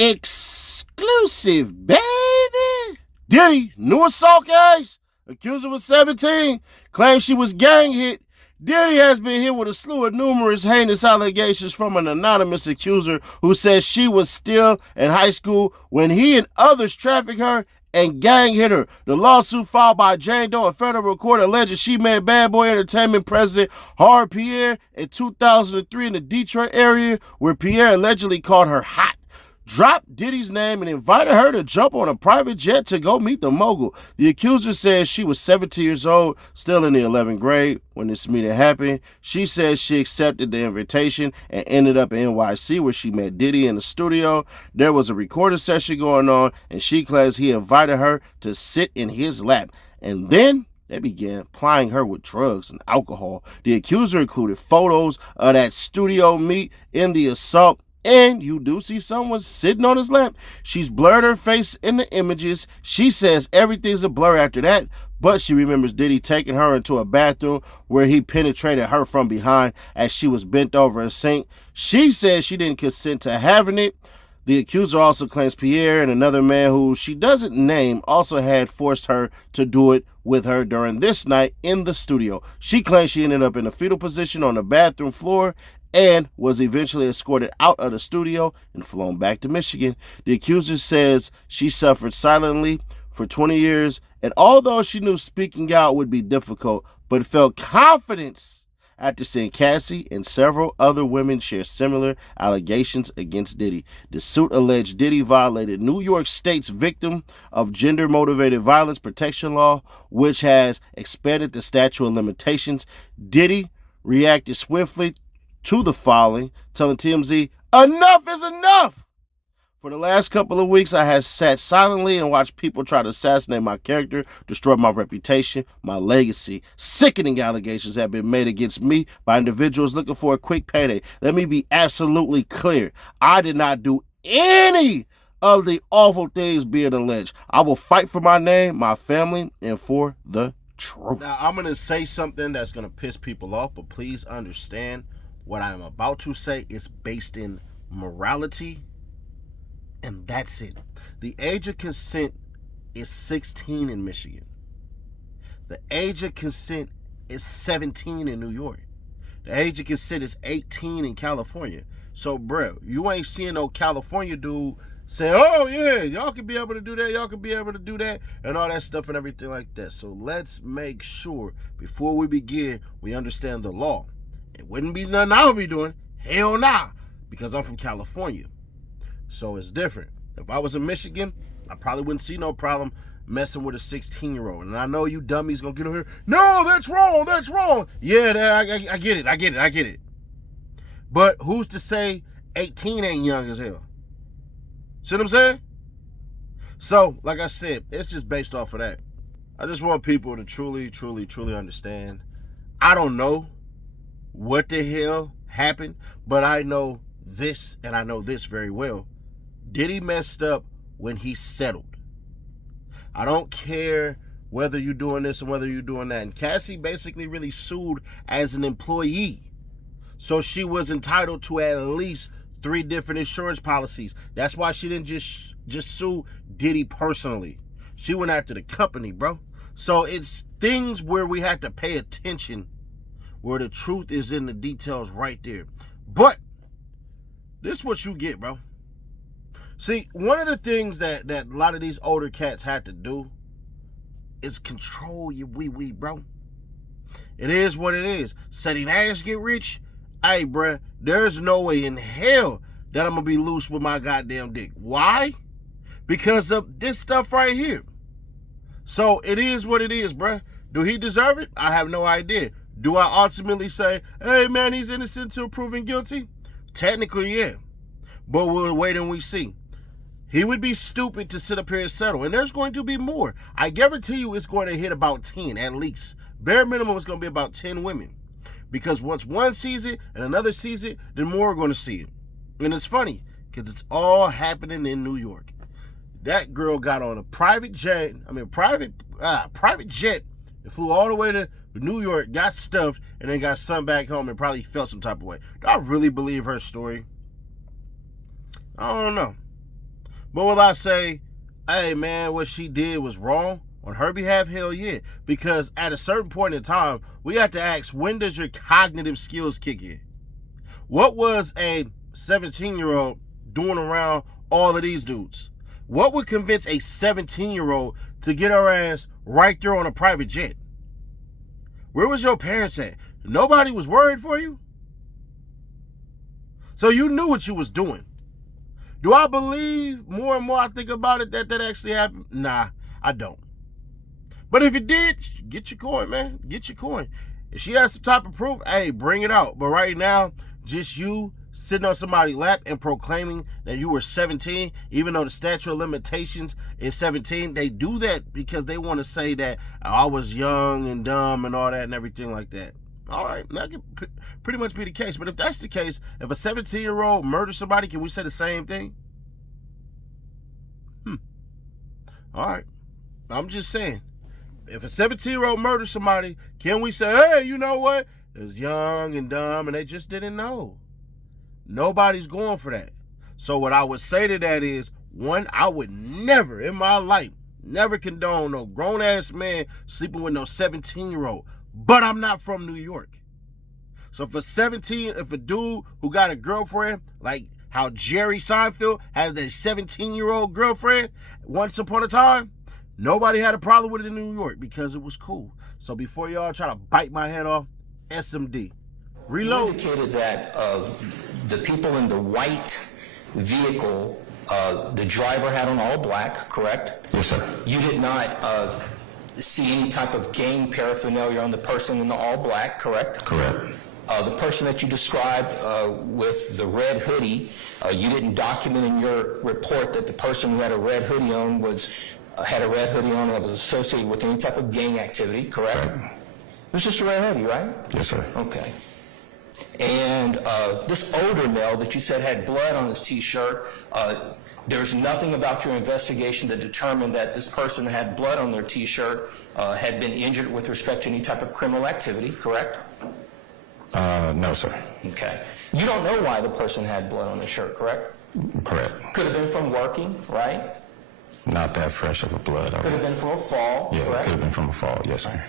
Exclusive, baby. Diddy, new assault case. Accuser was 17. Claims she was gang hit. Diddy has been hit with a slew of numerous heinous allegations from an anonymous accuser who says she was still in high school when he and others trafficked her and gang hit her. The lawsuit filed by Jane Doe in federal court alleges she met Bad Boy Entertainment president Hard Pierre in 2003 in the Detroit area, where Pierre allegedly called her hot, dropped Diddy's name, and invited her to jump on a private jet to go meet the mogul. The accuser says she was 17 years old, still in the 11th grade when this meeting happened. She says she accepted the invitation and ended up in NYC, where she met Diddy in the studio. There was a recording session going on, and she claims he invited her to sit in his lap. And then they began plying her with drugs and alcohol. The accuser included photos of that studio meet in the assault, and you do see someone sitting on his lap. She's blurred her face in the images. She says everything's a blur after that, but she remembers Diddy taking her into a bathroom where he penetrated her from behind as she was bent over a sink. She says she didn't consent to having it. The accuser also claims Pierre and another man who she doesn't name also had forced her to do it with her during this night in the studio. She claims she ended up in a fetal position on the bathroom floor and was eventually escorted out of the studio and flown back to Michigan. The accuser says she suffered silently for 20 years, and although she knew speaking out would be difficult, but felt confidence after seeing Cassie and several other women share similar allegations against Diddy. The suit alleged Diddy violated New York State's Victim of Gender-Motivated Violence Protection Law, which has expanded the statute of limitations. Diddy reacted swiftly to the following, telling TMZ, "Enough is enough! For the last couple of weeks, I have sat silently and watched people try to assassinate my character, destroy my reputation, my legacy. Sickening allegations have been made against me by individuals looking for a quick payday. Let me be absolutely clear. I did not do any of the awful things being alleged. I will fight for my name, my family, and for the truth." Now, I'm going to say something that's going to piss people off, but please understand what I am about to say is based in morality, and that's it. The age of consent is 16 in Michigan. The age of consent is 17 in New York. The age of consent is 18 in California. So, bro, you ain't seeing no California dude say, "Oh, yeah, y'all can be able to do that, y'all can be able to do that," and all that stuff and everything like that. So let's make sure, before we begin, we understand the law. It wouldn't be nothing I would be doing. Hell nah. Because I'm from California. So it's different. If I was in Michigan, I probably wouldn't see no problem messing with a 16-year-old. And I know you dummies gonna get over here, "No, that's wrong, that's wrong." Yeah, I get it. But who's to say 18 ain't young as hell? See what I'm saying? So, like I said, it's just based off of that. I just want people to truly understand. I don't know what the hell happened, but I know this, and I know this very well. Diddy messed up when he settled. I don't care whether you're doing this or whether you're doing that. And Cassie basically really sued as an employee. So she was entitled to at least 3 different insurance policies. That's why she didn't just sue Diddy personally. She went after the company, bro. So it's things where we have to pay attention, where the truth is in the details right there. But this is what you get, bro. See, one of the things that a lot of these older cats had to do is control your wee-wee, bro. It is what it is. Setting ass get rich? Hey, bro, there's no way in hell that I'm going to be loose with my goddamn dick. Why? Because of this stuff right here. So it is what it is, bro. Do he deserve it? I have no idea. Do I ultimately say, "Hey, man, he's innocent until proven guilty"? Technically, yeah. But we'll wait and we see. He would be stupid to sit up here and settle. And there's going to be more. I guarantee you it's going to hit about 10 at least. Bare minimum is going to be about 10 women. Because once one sees it and another sees it, then more are going to see it. And it's funny because it's all happening in New York. That girl got on a private jet. Private jet. It flew all the way to New York, got stuffed, and then got sent back home and probably felt some type of way. Do I really believe her story? I don't know. But will I say, hey, man, what she did was wrong on her behalf? Hell yeah. Because at a certain point in time, we have to ask, when does your cognitive skills kick in? What was a 17-year-old doing around all of these dudes? What would convince a 17-year-old to get her ass right there on a private jet? Where was your parents at? Nobody was worried for you? So you knew what you was doing. Do I believe more and more I think about it that actually happened? Nah, I don't. But if it did, get your coin, man. Get your coin. If she has some type of proof, hey, bring it out. But right now, just you sitting on somebody's lap and proclaiming that you were 17, even though the statute of limitations is 17, they do that because they want to say that I was young and dumb and all that and everything like that. All right, that could pretty much be the case. But if that's the case, if a 17-year-old murders somebody, can we say the same thing? All right, I'm just saying. If a 17-year-old murders somebody, can we say, hey, you know what? It was young and dumb and they just didn't know. Nobody's going for that. So what I would say to that is, one, I would never in my life, never condone no grown-ass man sleeping with no 17-year-old. But I'm not from New York. So if a dude who got a girlfriend, like how Jerry Seinfeld has a 17-year-old girlfriend once upon a time, nobody had a problem with it in New York because it was cool. So before y'all try to bite my head off, SMD. Reload. You indicated that the people in the white vehicle, the driver had on all black, correct? Yes, sir. You did not see any type of gang paraphernalia on the person in the all black, correct? Correct. The person that you described with the red hoodie, you didn't document in your report that the person who had a red hoodie on had a red hoodie on that was associated with any type of gang activity, correct? Right. It was just a red hoodie, right? Yes, sir. Okay. And this older male that you said had blood on his T-shirt, there's nothing about your investigation that determined that this person who had blood on their T-shirt had been injured with respect to any type of criminal activity, correct? No, sir. Okay. You don't know why the person had blood on their shirt, correct? Correct. Could have been from working, right? Not that fresh of a blood. Could have been from a fall, Yeah, correct? could have been from a fall, yes, sir.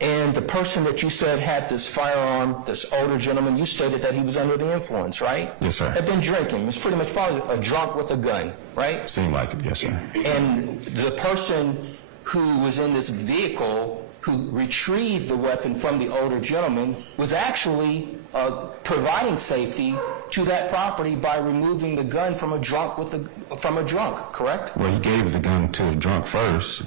And the person that you said had this firearm, this older gentleman, you stated that he was under the influence, right? Yes, sir. Had been drinking. Was pretty much probably a drunk with a gun, right? Seemed like it, yes, sir. And the person who was in this vehicle who retrieved the weapon from the older gentleman was actually providing safety to that property by removing the gun from a drunk, correct? Well, he gave the gun to a drunk first.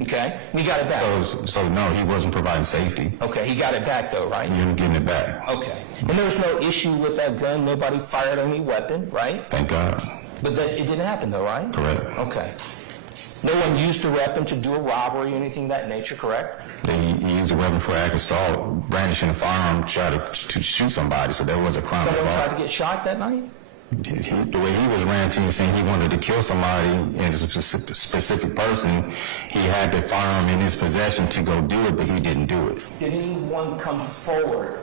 Okay. And he got it back. So no, he wasn't providing safety. Okay, he got it back though, right? He ended up getting it back. Okay. And there was no issue with that gun. Nobody fired any weapon, right? Thank God. But it didn't happen though, right? Correct. Okay. No one used the weapon to do a robbery or anything of that nature, correct? He used the weapon for act of assault, brandishing a firearm to try to shoot somebody, so there was a crime Someone involved. tried to get shot that night? The way he was ranting, saying he wanted to kill somebody and a specific person, he had the firearm in his possession to go do it, but he didn't do it. Did anyone come forward,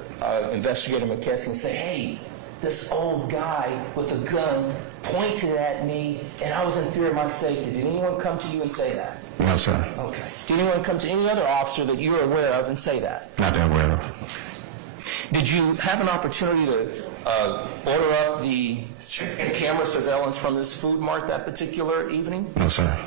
Investigator McKesson, and say, hey, this old guy with a gun pointed at me and I was in fear of my safety? Did anyone come to you and say that? No, sir. Okay. Did anyone come to any other officer that you're aware of and say that? Not that aware of. Okay. Did you have an opportunity to order up the camera surveillance from this food mart that particular evening? No, sir.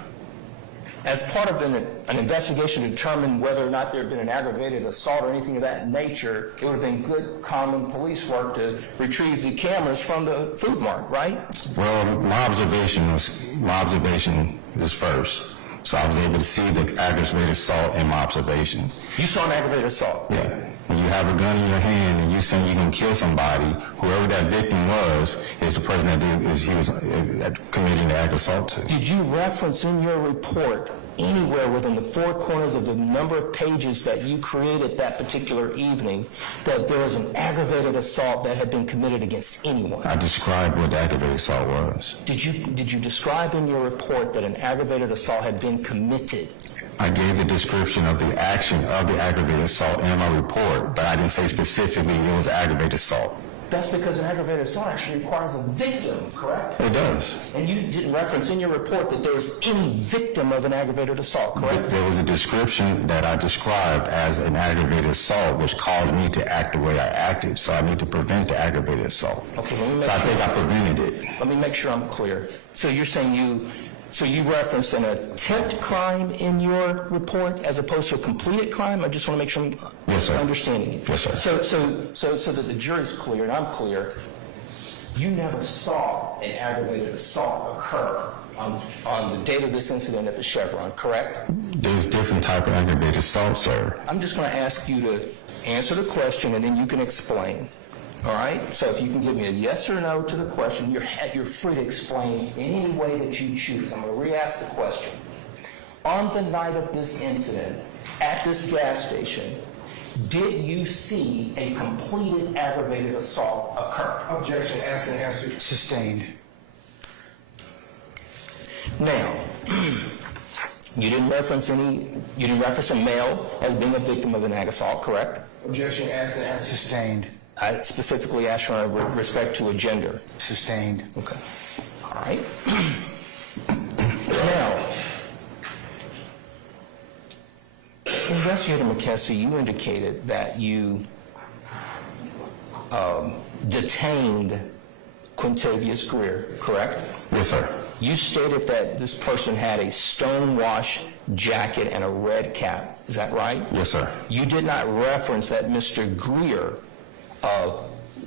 As part of an investigation to determine whether or not there had been an aggravated assault or anything of that nature, it would have been good common police work to retrieve the cameras from the food mart, right? Well, my observation was first. So I was able to see the aggravated assault in my observation. You saw an aggravated assault? Yeah. When you have a gun in your hand and you're saying you're going to kill somebody, whoever that victim was is the person he was committing the act of assault to. Did you reference in your report anywhere within the four corners of the number of pages that you created that particular evening that there was an aggravated assault that had been committed against anyone? I described what the aggravated assault was. Did you describe in your report that an aggravated assault had been committed? I gave the description of the action of the aggravated assault in my report, but I didn't say specifically it was aggravated assault. That's because an aggravated assault actually requires a victim, correct? It does. And you didn't reference in your report that there's any victim of an aggravated assault, correct? There was a description that I described as an aggravated assault, which caused me to act the way I acted. So I need to prevent the aggravated assault. Okay, let me make So I sure. think I prevented it. Let me make sure I'm clear. So you're saying you referenced an attempt crime in your report as opposed to a completed crime? I just want to make sure I'm Yes, sir. understanding you. Yes, sir. So that the jury's clear and I'm clear, you never saw an aggravated assault occur on the date of this incident at the Chevron, correct? There's different type of aggravated assault, sir. I'm just going to ask you to answer the question and then you can explain. All right? So if you can give me a yes or no to the question, you're free to explain in any way that you choose. I'm going to re-ask the question. On the night of this incident, at this gas station, did you see a completed aggravated assault occur? Objection. Asked and answered. Sustained. Now, you didn't reference a male as being a victim of an ag assault, correct? Objection. Asked and answered. Sustained. I specifically asked you with respect to a gender. Sustained. Okay. All right. Now, Investigator McKessie, you indicated that you detained Quintavious Greer, correct? Yes, sir. You stated that this person had a stonewash jacket and a red cap. Is that right? Yes, sir. You did not reference that Mr. Greer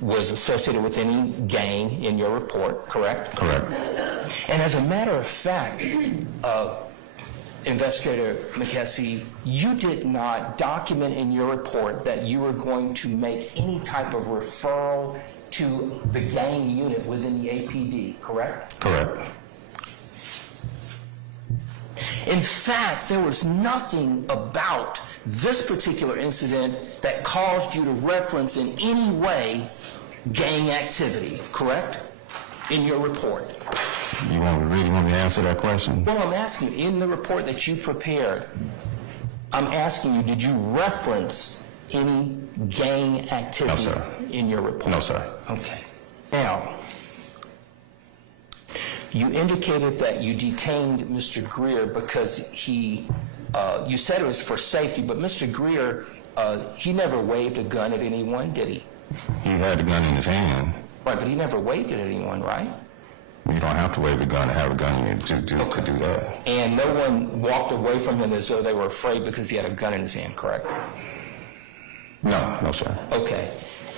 was associated with any gang in your report, correct? Correct. And as a matter of fact, Investigator McKessie, you did not document in your report that you were going to make any type of referral to the gang unit within the APD, correct? Correct. In fact, there was nothing about this particular incident that caused you to reference in any way gang activity, correct? In your report. You really want me to answer that question? Well, I'm asking you, in the report that you prepared, I'm asking you, did you reference any gang activity No, sir. in your report? No, sir. Okay. Now, you indicated that you detained Mr. Greer because you said it was for safety, but Mr. Greer, he never waved a gun at anyone, did he? He had the gun in his hand. Right, but he never waved it at anyone, right? You don't have to wave a gun to have a gun in to do that. And no one walked away from him as though they were afraid because he had a gun in his hand, correct? No, sir. Okay.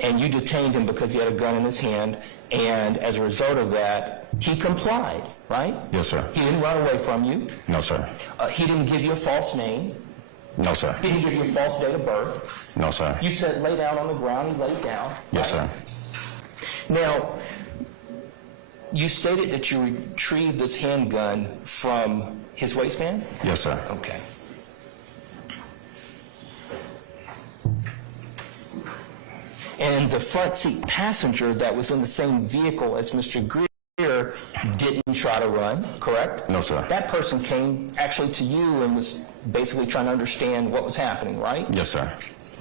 And you detained him because he had a gun in his hand, and as a result of that, he complied, right? Yes, sir. He didn't run away from you. No, sir. He didn't give you a false name. No, sir. He didn't give you a false date of birth. No, sir. You said lay down on the ground. He laid down. Yes, right? sir. Now, you stated that you retrieved this handgun from his waistband? Yes, sir. Okay. And the front seat passenger that was in the same vehicle as Mr. Greer didn't try to run, correct? No, sir. That person came actually to you and was basically trying to understand what was happening, right? Yes, sir.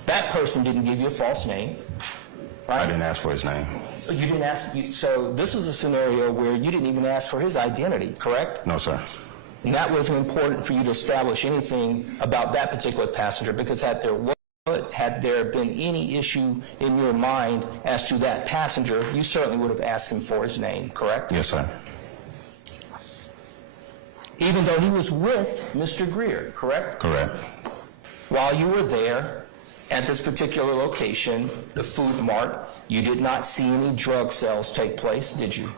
That person didn't give you a false name, right? I didn't ask for his name. So you didn't ask. So this was a scenario where you didn't even ask for his identity, correct? No, sir. And that wasn't important for you to establish anything about that particular passenger, because had there been any issue in your mind as to that passenger, you certainly would have asked him for his name, correct? Yes, sir. Even though he was with Mr. Greer, correct? Correct. While you were there at this particular location, the food mart, you did not see any drug sales take place, did you?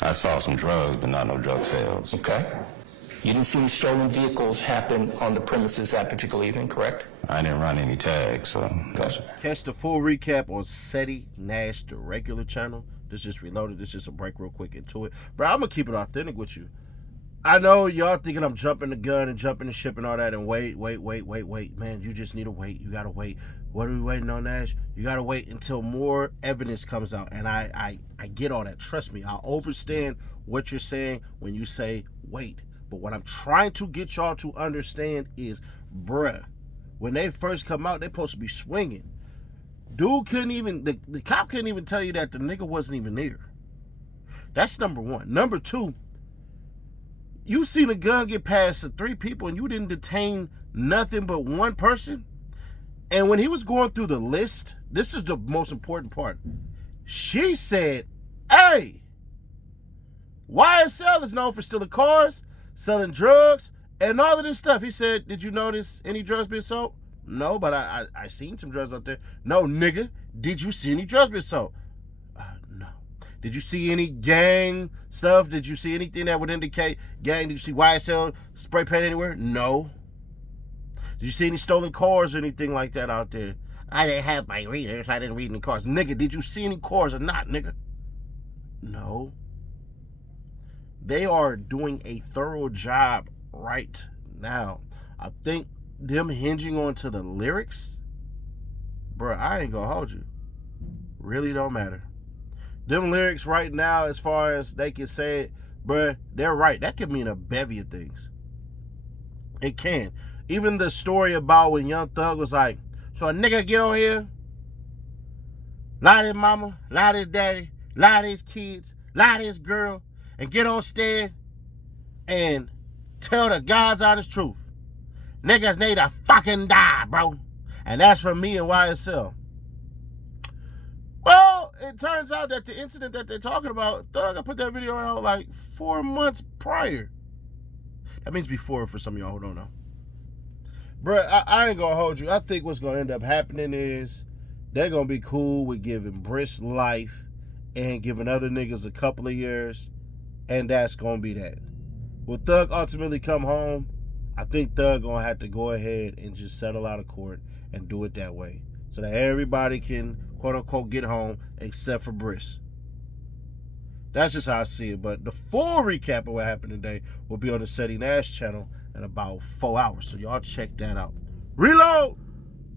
I saw some drugs, but not no drug sales. Okay. You didn't see any stolen vehicles happen on the premises that particular evening, correct? I didn't run any tags, so. No, sir. Catch the full recap on SETI Nash, the regular channel. This just reloaded. This just a break real quick into it. Bro, I'm going to keep it authentic with you. I know y'all thinking I'm jumping the gun and jumping the ship and all that, and wait. Man, you just need to wait. You got to wait. What are we waiting on, Nash? You got to wait until more evidence comes out. And I get all that. Trust me. I understand what you're saying when you say wait. But what I'm trying to get y'all to understand is, bruh, when they first come out, they're supposed to be swinging. Dude couldn't even, the cop couldn't even tell you that the nigga wasn't even there. That's number one. Number two, you seen a gun get past to 3 people and you didn't detain nothing but 1 person? And when he was going through the list, this is the most important part. She said, hey, YSL is known for stealing cars, selling drugs, and all of this stuff. He said, did you notice any drugs being sold? No, but I seen some drugs out there. No, nigga, did you see any drugs being sold? No. Did you see any gang stuff? Did you see anything that would indicate gang? Did you see YSL spray paint anywhere? No. Did you see any stolen cars or anything like that out there? I didn't have my readers. I didn't read any cars. Nigga, did you see any cars or not, nigga? No. They are doing a thorough job right now. I think them hinging onto the lyrics, bro, I ain't gonna hold you. Really don't matter. Them lyrics right now, as far as they can say it, bro, they're right. That could mean a bevy of things. It can. Even the story about when Young Thug was like, so a nigga get on here, lie to his mama, lie to his daddy, lie to his kids, lie to his girl, and get on stage and tell the God's honest truth. Niggas need to fucking die, bro. And that's from me and YSL. Well, it turns out that the incident that they're talking about, Thug, I put that video out like 4 months prior. That means before for some of y'all who don't know. Bruh, I ain't gonna hold you. I think what's gonna end up happening is they're gonna be cool with giving Briss life and giving other niggas a couple of years, and that's gonna be that. Will Thug ultimately come home? I think Thug gonna have to go ahead and just settle out of court and do it that way, so that everybody can quote unquote get home except for Briss. That's just how I see it. But the full recap of what happened today will be on the Seti Nash channel in about 4 hours. So y'all check that out. Reload!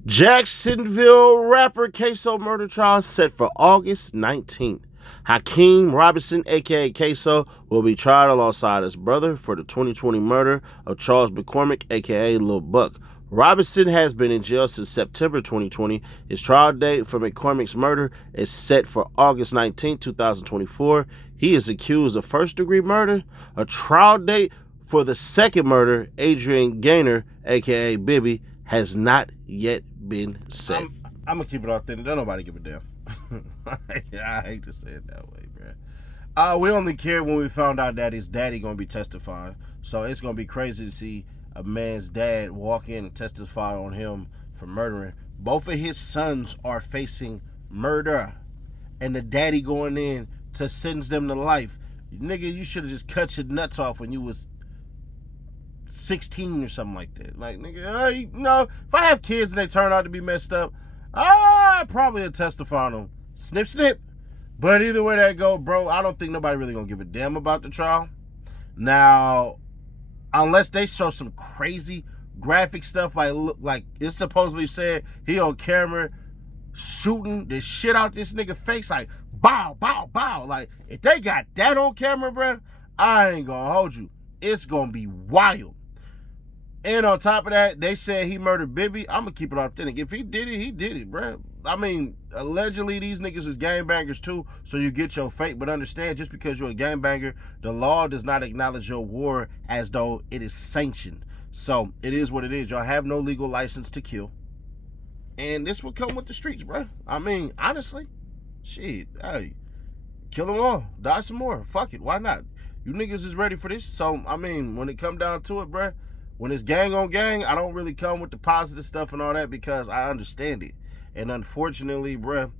Jacksonville rapper Ksoo murder trial set for August 19th. Hakeem Robinson, a.k.a. Ksoo, will be tried alongside his brother for the 2020 murder of Charles McCormick, a.k.a. Lil Buck. Robinson has been in jail since September 2020. His trial date for McCormick's murder is set for August 19, 2024. He is accused of first-degree murder. A trial date for the second murder, Adrian Gaynor, a.k.a. Bibby, has not yet been set. I'm going to keep it authentic. Don't nobody give a damn. I hate to say it that way, bro. We only cared when we found out that his daddy going to be testifying. So it's going to be crazy to see a man's dad walk in and testify on him for murdering. Both of his sons are facing murder, and the daddy going in to sentence them to life. Nigga, you should have just cut your nuts off when you was 16 or something like that. Like, nigga, you know, if I have kids and they turn out to be messed up, I probably will testify on them. Snip, snip. But either way that go, bro, I don't think nobody really gonna give a damn about the trial. Now, unless they show some crazy graphic stuff, like it's supposedly said he on camera shooting the shit out this nigga face, like bow, bow, bow. Like, if they got that on camera, bro, I ain't gonna hold you. It's gonna be wild. And on top of that, they said he murdered Bibby. I'm gonna keep it authentic. If he did it, he did it, bro. I mean, allegedly these niggas is gangbangers too, so you get your fate. But understand, just because you're a gangbanger, the law does not acknowledge your war as though it is sanctioned. So it is what it is. Y'all have no legal license to kill, and this will come with the streets, bro. I mean, honestly, shit, hey, kill them all, die some more. Fuck it, why not? You niggas is ready for this. So I mean, when it come down to it, bro, when it's gang on gang, I don't really come with the positive stuff and all that because I understand it. And unfortunately, bruh,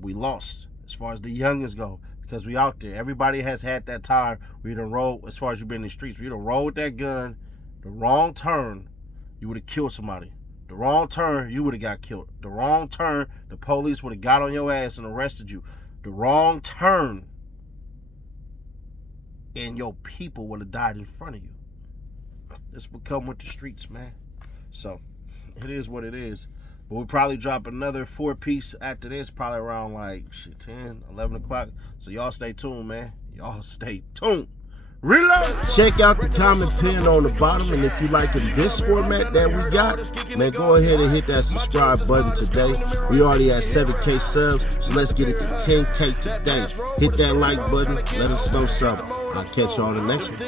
we lost as far as the youngins go because we out there. Everybody has had that time where you done roll, as far as you've been in the streets, where you done roll with that gun, the wrong turn, you would have killed somebody. The wrong turn, you would have got killed. The wrong turn, the police would have got on your ass and arrested you. The wrong turn, and your people would have died in front of you. This would come with the streets, man. So, it is what it is. But we'll probably drop another 4-piece after this, probably around like 10, 11 o'clock. So y'all stay tuned, man. Y'all stay tuned. Reload. Check out the comment pin on the bottom, and if you like in this format that we got, man, go ahead and hit that subscribe button today. We already at 7K subs, so let's get it to 10K today. Hit that like button, let us know something. I'll catch you on the next one.